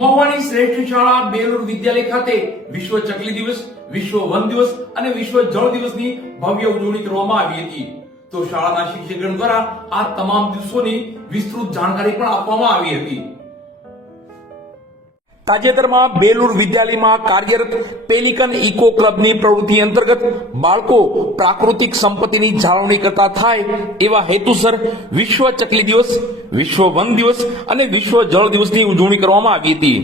મહુવાની શ્રેષ્ઠ શાળા બેલુર વિદ્યાલય ખાતે વિશ્વ ચકલી દિવસ, વિશ્વ વન દિવસ અને વિશ્વ જળ દિવસની ભવ્ય ઉજવણી કરવામાં આવી હતી। તો શાળાના શિક્ષકગણ દ્વારા આ તમામ દિવસોની વિસ્તૃત જાણકારી પણ આપવામાં આવી હતી। તાજેતરમાં બેલુર વિદ્યાલયમાં કાર્યરત પેલિકન ઇકો ક્લબની પ્રવૃત્તિ અંતર્ગત બાળકો પ્રાકૃતિક સંપત્તિની જાળવણી કરતા થાય એવા હેતુસર વિશ્વ ચકલી દિવસ, વિશ્વ વન દિવસ અને વિશ્વ જળ દિવસની ઉજવણી કરવામાં આવી હતી।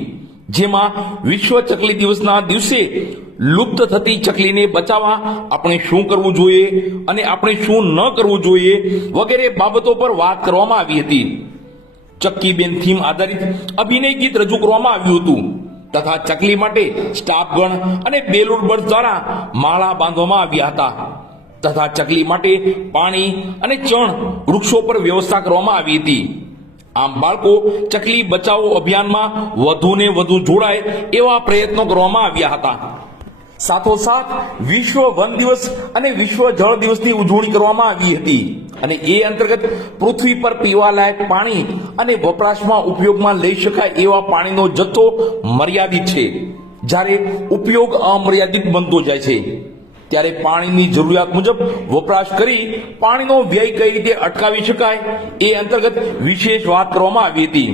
જેમાં વિશ્વ ચકલી દિવસના દિવસે લુપ્ત થતી ચકલીને બચાવવા આપણે શું કરવું જોઈએ અને આપણે શું ન કરવું જોઈએ વગેરે બાબતો પર વાત કરવામાં આવી હતી। ચક્કીબેન થીમ આધારિત અભિનય ગીત રજૂ કરવામાં આવ્યું હતું તથા ચકલી માટે સ્ટાફગણ અને બેલુર બર્ડ્સ દ્વારા માળા બાંધવામાં આવ્યા હતા તથા ચકલી માટે પાણી અને ચણ વૃક્ષો પર વ્યવસ્થા કરવામાં આવી હતી। આમ બાળકો ચકલી બચાવો અભિયાનમાં વધુને વધુ જોડાય એવા પ્રયત્નો કરવામાં આવ્યા હતા। સાથોસાથ વિશ્વ વન દિવસ અને વિશ્વ જળ દિવસની ઉજવણી કરવામાં આવી હતી અને એ અંતર્ગત પૃથ્વી પર પીવાલાયક પાણી અને વપરાશમાં ઉપયોગમાં લઈ શકાય એવા પાણીનો જથ્થો મર્યાદિત છે, જ્યારે ઉપયોગ અમર્યાદિત બનતો જાય છે ત્યારે પાણીની જરૂરિયાત મુજબ વપરાશ કરી પાણીનો વ્યય કઈ રીતે અટકાવી શકાય એ અંતર્ગત વિશેષ વાત કરવામાં આવી હતી।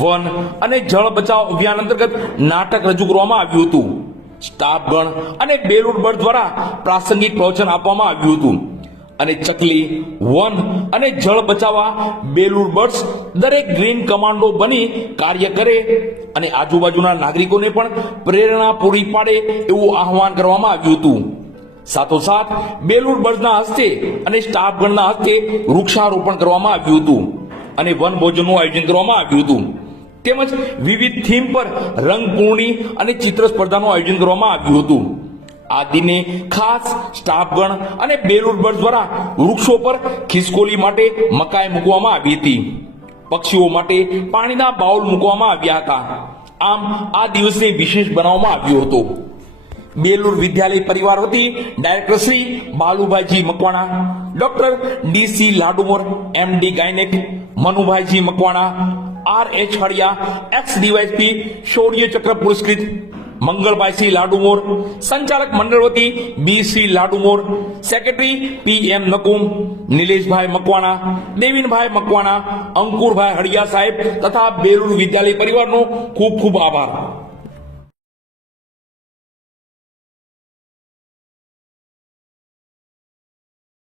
વન અને જળ બચાવ અભિયાન અંતર્ગત નાટક રજૂ કરવામાં આવ્યું હતું। સ્ટાફગણ અને બેલુર બર્ડ દ્વારા પ્રાસંગિક પ્રવચન આપવામાં આવ્યું હતું અને ચકલી, વન અને જળ બચાવવા બેલુર બર્ડ્સ દરેક ગ્રીન કમાન્ડો બની કાર્ય કરે અને આજુબાજુના નાગરિકોને પણ પ્રેરણા પૂરી પાડે એવું આહવાન કરવામાં આવ્યું હતું। સાથોસાથ બેલુર બર્ડ્સના હસ્તે અને સ્ટાફગણના હસ્તે વૃક્ષારોપણ કરવામાં આવ્યું હતું અને વન ભોજનનું આયોજન કરવામાં આવ્યું હતું તેમજ વિવિધ થીમ પર રંગપૂર્ણી અને ચિત્ર સ્પર્ધાનું આયોજન કરવામાં આવ્યું હતું। આ દિને ખાસ સ્ટાફગણ અને બેલુર બર્ડ દ્વારા વૃક્ષો પર ખિસકોલી માટે મકાઈ મૂકવામાં આવી હતી, પક્ષીઓ માટે પાણીના બાઉલ મૂકવામાં આવ્યા હતા। આમ આ દિવસને વિશેષ બનાવવામાં આવ્યો હતો। બેલુર વિદ્યાલય પરિવાર વતી director Shri Balubhaiji Makwana, doctor DC Ladumor, MD gynaec, Manubhaiji Makwana, R H. Haliya, ex DYSP Shaurya Chakra પુરસ્કૃત મંગળભાઈસિંહ લાડુમોર, સંચાલક મંડળ વતી B C. Ladumor, secretary P M. Nakum, Nileshbhai Makwana, Devinbhai Makwana, Ankurbhai Haliya સાહેબ તથા બેલુર વિદ્યાલય પરિવારનો ખૂબ ખૂબ આભાર।